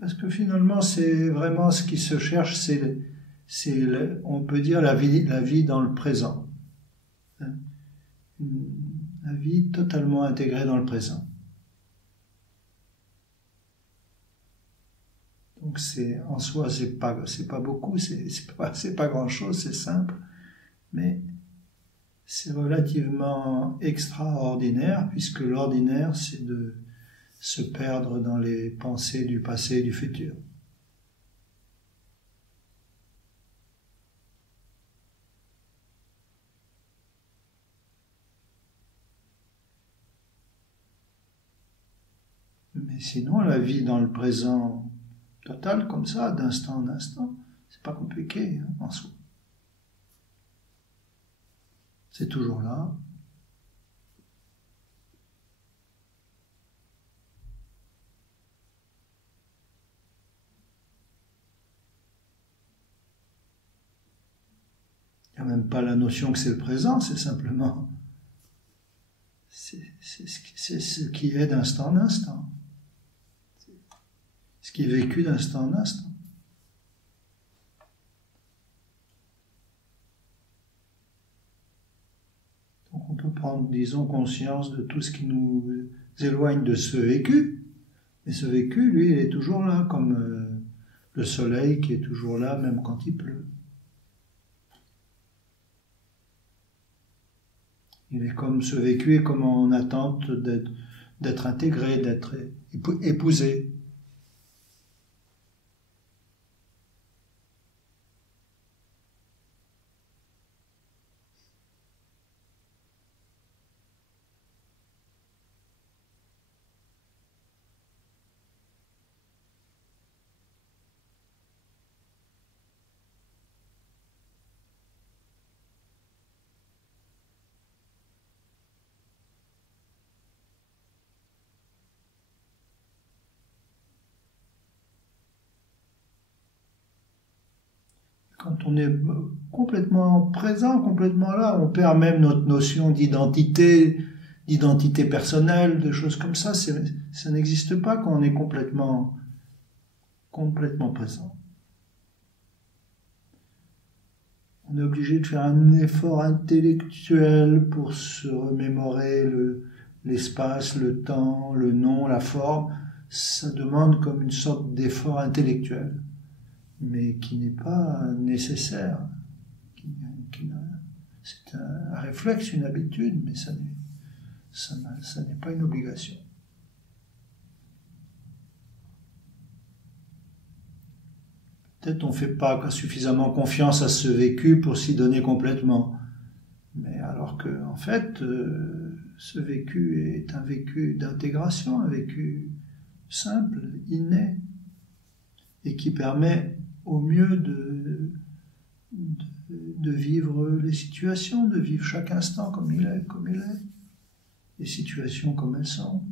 parce que finalement, c'est vraiment ce qui se cherche, on peut dire la vie dans le présent. Hein. La vie totalement intégrée dans le présent. Donc en soi, c'est pas beaucoup, c'est pas grand chose, c'est simple, mais c'est relativement extraordinaire, puisque l'ordinaire, c'est de se perdre dans les pensées du passé et du futur. Mais sinon, la vie dans le présent total, comme ça, d'instant en instant, c'est pas compliqué en soi. C'est toujours là. Il n'y a même pas la notion que c'est le présent, c'est simplement c'est ce qui est d'instant en instant. Ce qui est vécu d'instant en instant. Donc on peut prendre, disons, conscience de tout ce qui nous éloigne de ce vécu. Et ce vécu, lui, il est toujours là, comme le soleil qui est toujours là, même quand il pleut. Il est comme ce vécu est comme en attente d'être intégré, d'être épousé. Quand on est complètement présent, complètement là, on perd même notre notion d'identité personnelle, de choses comme ça. Ça n'existe pas quand on est complètement présent. On est obligé de faire un effort intellectuel pour se remémorer l'espace, le temps, le nom, la forme. Ça demande comme une sorte d'effort intellectuel, mais qui n'est pas nécessaire. C'est un réflexe, une habitude, mais ça n'est pas une obligation. Peut-être on ne fait pas suffisamment confiance à ce vécu pour s'y donner complètement. Mais alors que, en fait, ce vécu est un vécu d'intégration, un vécu simple, inné, et qui permet au mieux de vivre les situations, de vivre chaque instant comme il est, les situations comme elles sont.